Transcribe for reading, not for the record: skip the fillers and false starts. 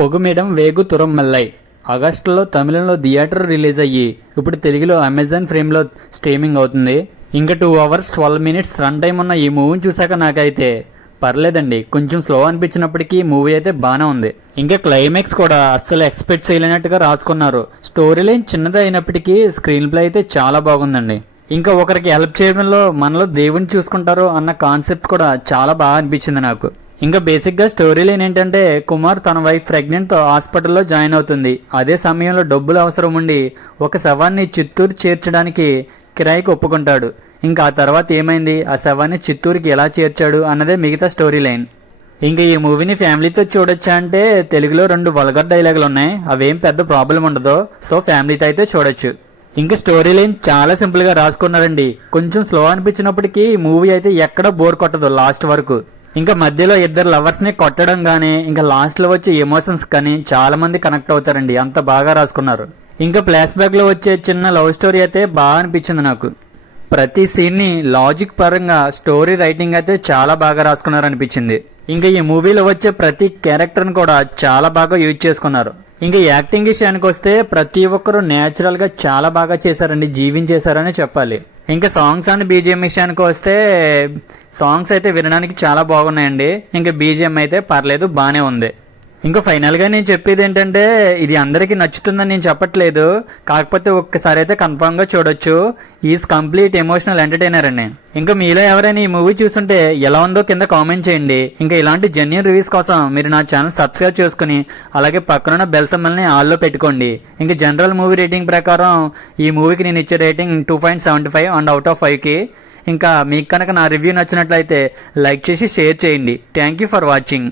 పొగుమేడం వేగు తురమ్మల్లై ఆగస్టులో తమిళంలో థియేటర్ రిలీజ్ అయ్యి ఇప్పుడు తెలుగులో అమెజాన్ ఫ్రేమ్లో స్ట్రీమింగ్ అవుతుంది. ఇంకా 2 hours 12 minutes రన్ టైం ఉన్న ఈ మూవీని చూసాక నాకైతే పర్లేదండి, కొంచెం స్లో అనిపించినప్పటికీ మూవీ అయితే బాగానే ఉంది. ఇంకా క్లైమాక్స్ కూడా అస్సలు ఎక్స్పెక్ట్ చేయలేనట్టుగా రాసుకున్నారు. స్టోరీ లైన్ చిన్నదే అయినప్పటికీ స్క్రీన్ ప్లే అయితే చాలా బాగుందండి. ఇంకా ఒకరికి హెల్ప్ చేయడంలో మనలో దేవుని చూసుకుంటారు అన్న కాన్సెప్ట్ కూడా చాలా బాగా అనిపించింది నాకు. ఇంకా బేసిక్గా స్టోరీ లైన్ ఏంటంటే, కుమార్ తన వైఫ్ ప్రెగ్నెంట్తో హాస్పిటల్లో జాయిన్ అవుతుంది. అదే సమయంలో డబ్బులు అవసరం ఉండి ఒక శవాన్ని చిత్తూరు చేర్చడానికి కిరాయికి ఒప్పుకుంటాడు. ఇంకా ఆ తర్వాత ఏమైంది, ఆ శవాన్ని చిత్తూరుకి ఎలా చేర్చాడు అన్నదే మిగతా స్టోరీ లైన్. ఇంకా ఈ మూవీని ఫ్యామిలీతో చూడొచ్చా అంటే తెలుగులో 2 వల్గర్ డైలాగులు ఉన్నాయి, అవేం పెద్ద ప్రాబ్లం ఉండదు. సో ఫ్యామిలీతో అయితే చూడొచ్చు. ఇంకా స్టోరీ లైన్ చాలా సింపుల్ గా రాసుకున్నారండి. కొంచెం స్లో అనిపించినప్పటికీ మూవీ అయితే ఎక్కడ బోర్ కొట్టదు లాస్ట్ వరకు. ఇంకా మధ్యలో ఇద్దరు లవర్స్ ని కొట్టడం గానీ, ఇంకా లాస్ట్ లో వచ్చే ఎమోషన్స్ కానీ చాలా మంది కనెక్ట్ అవుతారండి, అంత బాగా రాసుకున్నారు. ఇంకా ఫ్లాష్ బ్యాక్ లో వచ్చే చిన్న లవ్ స్టోరీ అయితే బాగా అనిపించింది నాకు. ప్రతి సీన్ ని లాజిక్ పరంగా స్టోరీ రైటింగ్ అయితే చాలా బాగా రాసుకున్నారు అనిపించింది. ఇంకా ఈ మూవీలో వచ్చే ప్రతి క్యారెక్టర్ ని కూడా చాలా బాగా యూజ్ చేసుకున్నారు. ఇంకా యాక్టింగ్ విషయానికి వస్తే ప్రతి ఒక్కరు నేచురల్ గా చాలా బాగా చేశారండి, జీవించేశారని చెప్పాలి. ఇంకా సాంగ్స్ అండ్ బీజిఎం విషయానికి వస్తే సాంగ్స్ అయితే వినడానికి చాలా బాగున్నాయండి. ఇంకా బీజిఎం అయితే పర్లేదు, బాగానే ఉంది. ఇంకా ఫైనల్ గా నేను చెప్పేది ఏంటంటే, ఇది అందరికీ నచ్చుతుందని నేను చెప్పట్లేదు, కాకపోతే ఒక్కసారి అయితే కన్ఫర్మ్ గా చూడొచ్చు. ఈజ్ కంప్లీట్ ఎమోషనల్ ఎంటర్టైనర్ అండి. ఇంకా మీలో ఎవరైనా ఈ మూవీ చూస్తుంటే ఎలా ఉందో కింద కామెంట్ చేయండి. ఇంకా ఇలాంటి జెన్యూన్ రివ్యూస్ కోసం మీరు నా ఛానల్ సబ్స్క్రైబ్ చేసుకుని అలాగే పక్కనున్న బెల్ సింబల్ని ఆల్లో పెట్టుకోండి. ఇంకా జనరల్ మూవీ రేటింగ్ ప్రకారం ఈ మూవీకి నేను ఇచ్చే రేటింగ్ 2.75 అండ్ అవుట్ ఆఫ్ 5కి. ఇంకా మీకు కనుక నా రివ్యూ నచ్చినట్లయితే లైక్ చేసి షేర్ చేయండి. Thank you for watching.